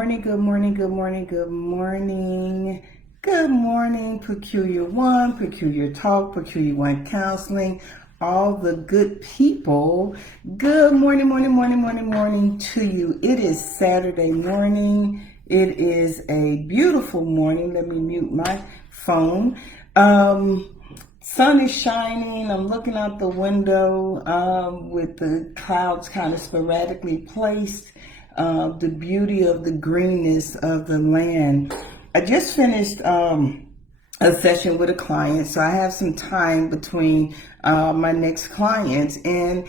morning, good morning, good morning, good morning. Good morning, Peculiar One, Peculiar Talk, Peculiar One Counseling, all the good people. Good morning, morning to you. It is Saturday morning. It is a beautiful morning. Let me mute my phone. Sun is shining. I'm looking out the window with the clouds kind of sporadically placed. The beauty of the greenness of the land. I just finished a session with a client, so I have some time between my next clients, and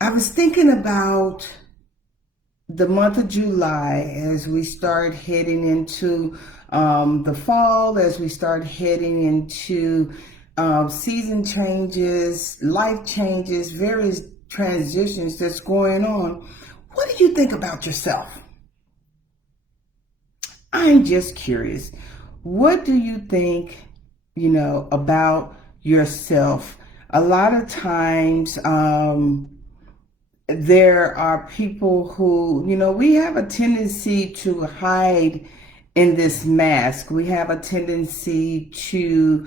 I was thinking about the month of July as we start heading into the fall, as we start heading into season changes, life changes, various transitions that's going on. What do you think about yourself? I'm just curious. What do you think, about yourself? A lot of times, there are people who, we have a tendency to hide in this mask. We have a tendency to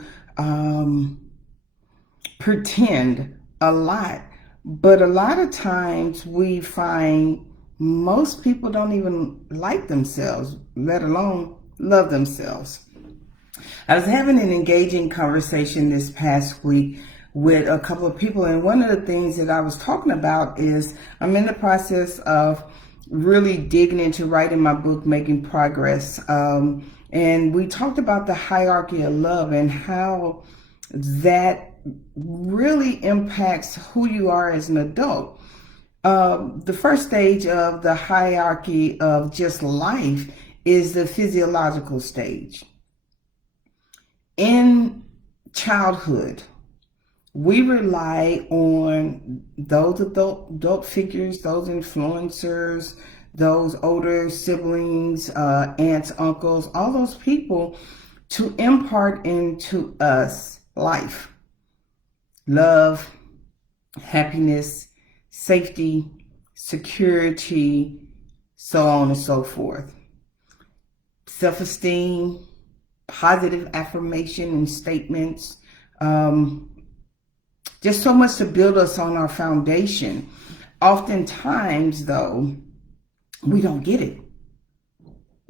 pretend a lot. But a lot of times we find most people don't even like themselves, let alone love themselves. I was having an engaging conversation this past week with a couple of people, and one of the things that I was talking about is I'm in the process of really digging into writing my book, Making Progress. And we talked about the hierarchy of love and how that really impacts who you are as an adult. The first stage of the hierarchy of just life is the physiological stage. In childhood, we rely on those adult figures, those influencers, those older siblings, aunts, uncles, all those people to impart into us life, love, happiness, safety, security, so on and so forth. Self-esteem, positive affirmation and statements, just so much to build us on our foundation. Oftentimes, though, we don't get it.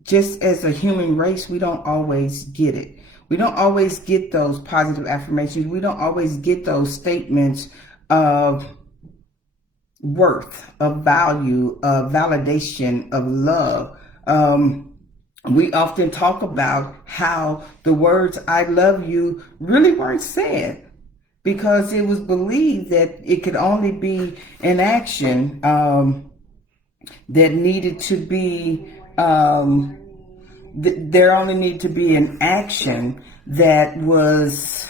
Just as a human race, we don't always get it. We don't always get those positive affirmations. We don't always get those statements of worth, of value, of validation, of love. We often talk about how the words "I love you" really weren't said because it was believed that it could only be an action that needed to be there only needed to be an action that was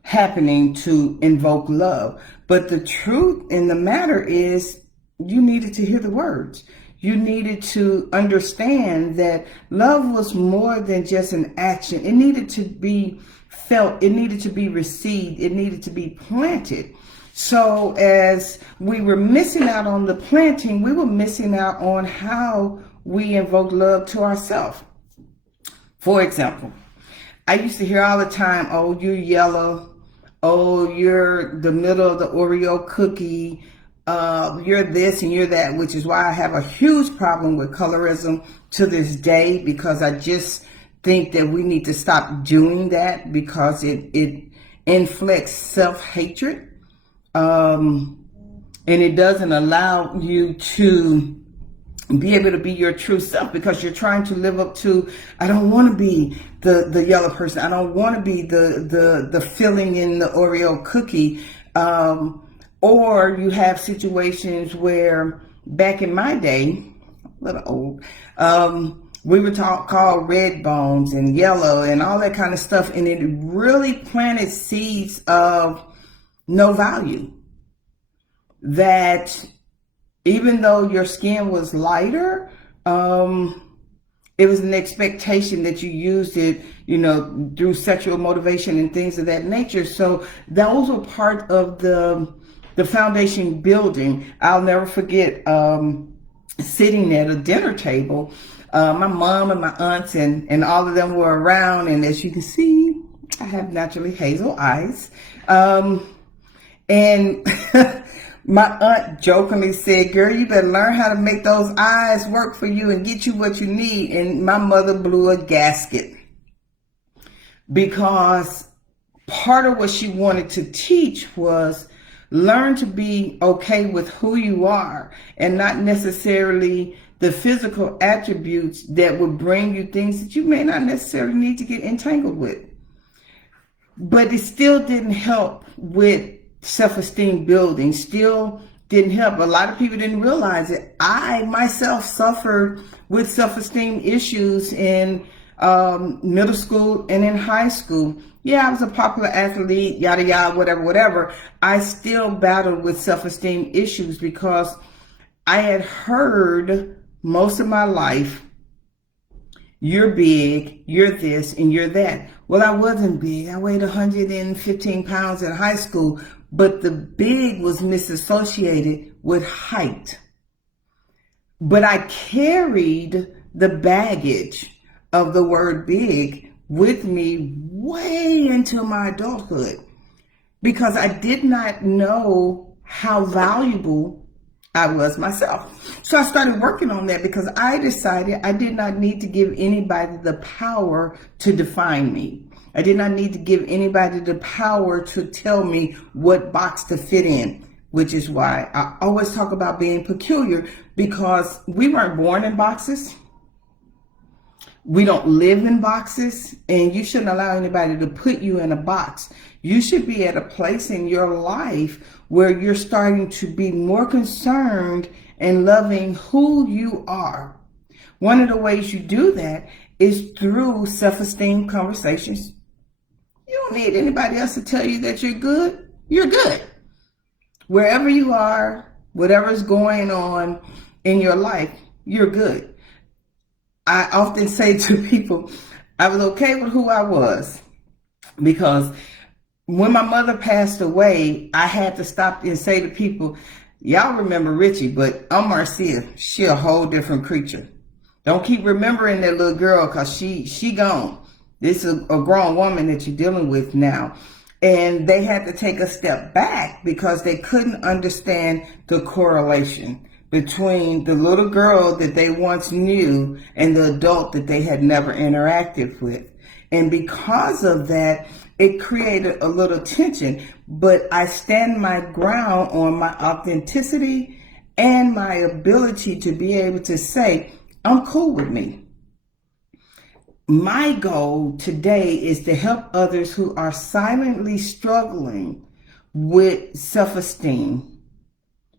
happening to invoke love. But the truth in the matter is you needed to hear the words. You needed to understand that love was more than just an action. It needed to be felt. It needed to be received. It needed to be planted. So as we were missing out on the planting, we were missing out on how we invoke love to ourselves. For example, I used to hear all the time, "Oh, you're yellow. Oh, you're the middle of the Oreo cookie. You're this and you're that," which is why I have a huge problem with colorism to this day, because I just think that we need to stop doing that because it inflicts self-hatred. And it doesn't allow you to be able to be your true self, because you're trying to live up to, I don't want to be the yellow person. I don't want to be the filling in the Oreo cookie. Or you have situations where back in my day, a little old, we were called red bones and yellow and all that kind of stuff. And it really planted seeds of no value. That even though your skin was lighter, it was an expectation that you used it, through sexual motivation and things of that nature. So those were part of the foundation building. I'll never forget sitting at a dinner table My mom and my aunts and all of them were around. And as you can see, I have naturally hazel eyes. And my aunt jokingly said, girl, you better learn how to make those eyes work for you and get you what you need. And my mother blew a gasket because part of what she wanted to teach was learn to be okay with who you are and not necessarily the physical attributes that would bring you things that you may not necessarily need to get entangled with. But it still didn't help with self-esteem building, still didn't help. A lot of people didn't realize it. I myself suffered with self-esteem issues in middle school and in high school. Yeah, I was a popular athlete, yada, yada, whatever. I still battled with self-esteem issues because I had heard most of my life, you're big, you're this, and you're that. Well, I wasn't big. I weighed 115 pounds in high school, but the big was misassociated with height. But I carried the baggage of the word big with me way into my adulthood because I did not know how valuable I was myself. So I started working on that because I decided I did not need to give anybody the power to define me. I did not need to give anybody the power to tell me what box to fit in, which is why I always talk about being peculiar, because we weren't born in boxes. We don't live in boxes, and you shouldn't allow anybody to put you in a box. You should be at a place in your life where you're starting to be more concerned and loving who you are. One of the ways you do that is through self-esteem conversations. You don't need anybody else to tell you that you're good. You're good. Wherever you are, whatever's going on in your life, you're good. I often say to people, I was okay with who I was because when my mother passed away, I had to stop and say to people, y'all remember Richie, but I'm Marcia. She a whole different creature. Don't keep remembering that little girl because she gone. This is a grown woman that you're dealing with now. And they had to take a step back because they couldn't understand the correlation between the little girl that they once knew and the adult that they had never interacted with. And because of that, it created a little tension. But I stand my ground on my authenticity and my ability to be able to say, I'm cool with me. My goal today is to help others who are silently struggling with self-esteem,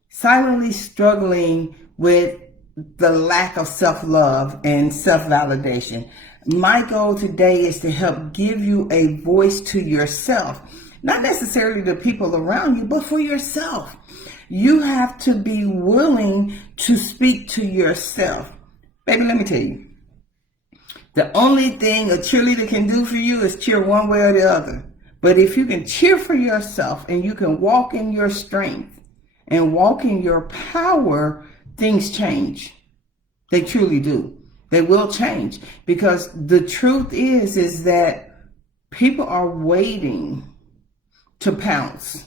silently struggling with the lack of self-love and self-validation. My goal today is to help give you a voice to yourself, not necessarily the people around you, but for yourself. You have to be willing to speak to yourself. Baby, let me tell you. The only thing a cheerleader can do for you is cheer one way or the other. But if you can cheer for yourself and you can walk in your strength and walk in your power, things change. They truly do. They will change because the truth is that people are waiting to pounce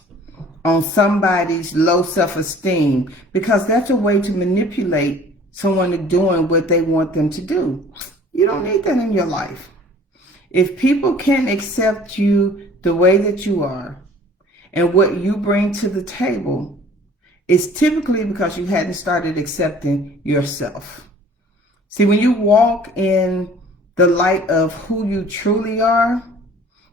on somebody's low self-esteem because that's a way to manipulate someone to doing what they want them to do. You don't need that in your life. If people can accept you the way that you are and what you bring to the table, it's typically because you hadn't started accepting yourself. See, when you walk in the light of who you truly are,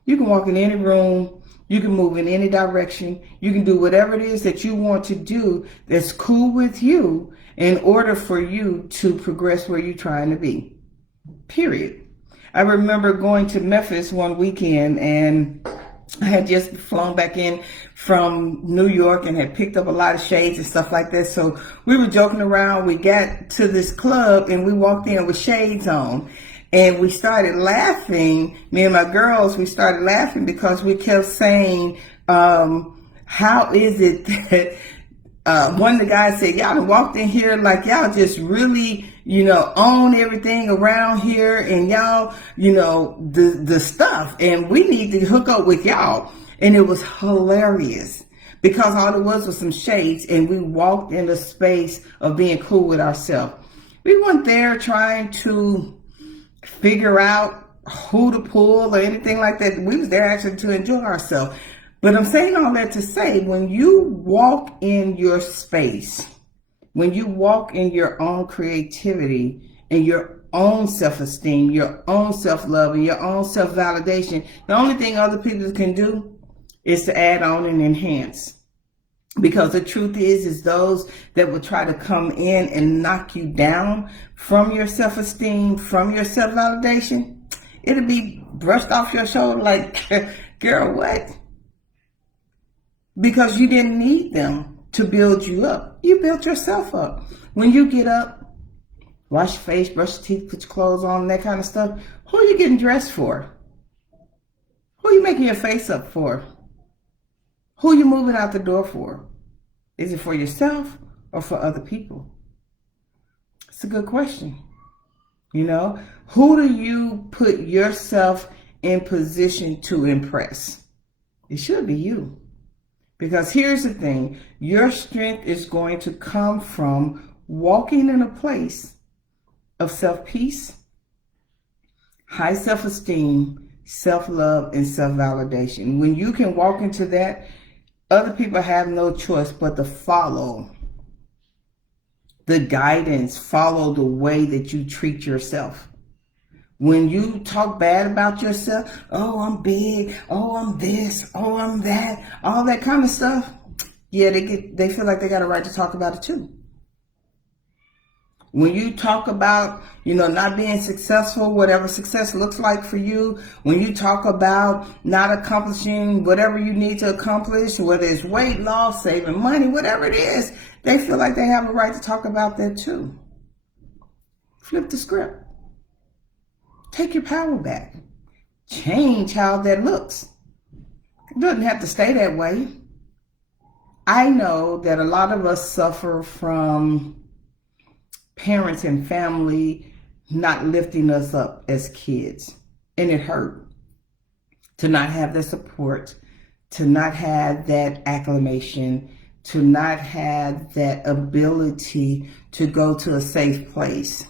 you can walk in any room, you can move in any direction, you can do whatever it is that you want to do that's cool with you in order for you to progress where you're trying to be. Period. I remember going to Memphis one weekend and I had just flown back in from New York and had picked up a lot of shades and stuff like that. So we were joking around. We got to this club and we walked in with shades on and we started laughing. Me and my girls, we started laughing because we kept saying, how is it that one of the guys said, y'all done walked in here like y'all just really own everything around here, and y'all, the stuff, and we need to hook up with y'all. And it was hilarious because all it was some shades, and we walked in the space of being cool with ourselves. We weren't there trying to figure out who to pull or anything like that. We was there actually to enjoy ourselves. But I'm saying all that to say, when you walk in your space, when you walk in your own creativity and your own self-esteem, your own self-love, and your own self-validation, the only thing other people can do is to add on and enhance. Because the truth is those that will try to come in and knock you down from your self-esteem, from your self-validation, it'll be brushed off your shoulder like, girl, what? Because you didn't need them to build you up. You built yourself up. When you get up, wash your face, brush your teeth, put your clothes on, that kind of stuff, who are you getting dressed for? Who are you making your face up for? Who are you moving out the door for? Is it for yourself or for other people? It's a good question. Who do you put yourself in position to impress? It should be you. Because here's the thing, your strength is going to come from walking in a place of self-peace, high self-esteem, self-love, and self-validation. When you can walk into that, other people have no choice but to follow the guidance, follow the way that you treat yourself. When you talk bad about yourself, oh, I'm big, oh, I'm this, oh, I'm that, all that kind of stuff, yeah, they feel like they got a right to talk about it too. When you talk about, not being successful, whatever success looks like for you, when you talk about not accomplishing whatever you need to accomplish, whether it's weight loss, saving money, whatever it is, they feel like they have a right to talk about that too. Flip the script. Take your power back. Change how that looks. It doesn't have to stay that way. I know that a lot of us suffer from parents and family not lifting us up as kids. And it hurt to not have the support, to not have that acclamation, to not have that ability to go to a safe place.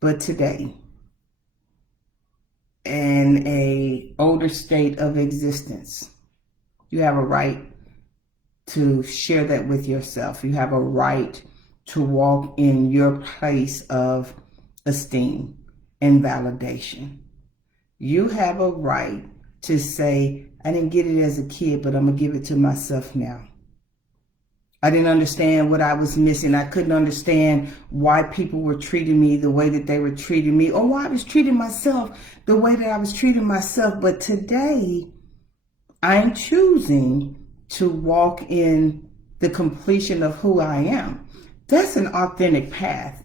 But today, in a older state of existence, you have a right to share that with yourself. You have a right to walk in your place of esteem and validation. You have a right to say, I didn't get it as a kid, but I'm going to give it to myself now. I didn't understand what I was missing. I couldn't understand why people were treating me the way that they were treating me, or why I was treating myself the way that I was treating myself. But today, I'm choosing to walk in the completion of who I am. That's an authentic path.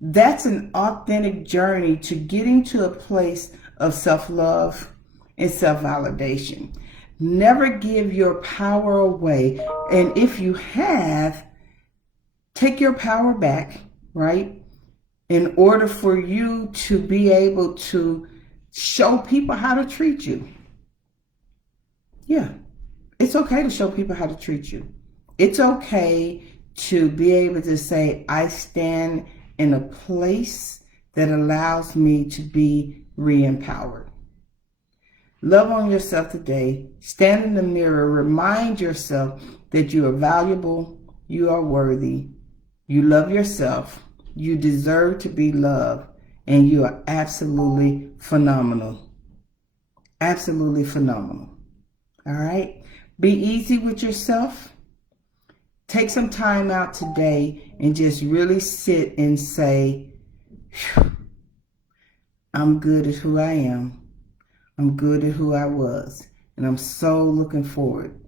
That's an authentic journey to getting to a place of self-love and self-validation. Never give your power away. And if you have, take your power back, right? In order for you to be able to show people how to treat you. Yeah, it's okay to show people how to treat you. It's okay to be able to say, I stand in a place that allows me to be re-empowered. Love on yourself today. Stand in the mirror. Remind yourself that you are valuable. You are worthy. You love yourself. You deserve to be loved. And you are absolutely phenomenal. Absolutely phenomenal. All right? Be easy with yourself. Take some time out today and just really sit and say, I'm good at who I am. I'm good at who I was, and I'm so looking forward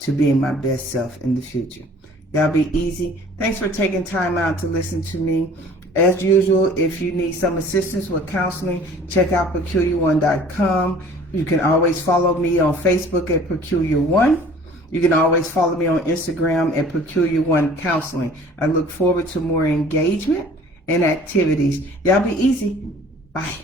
to being my best self in the future. Y'all be easy. Thanks for taking time out to listen to me. As usual, if you need some assistance with counseling, check out peculiar1.com. You can always follow me on Facebook at Peculiar1. You can always follow me on Instagram at Peculiar1 Counseling. I look forward to more engagement and activities. Y'all be easy. Bye.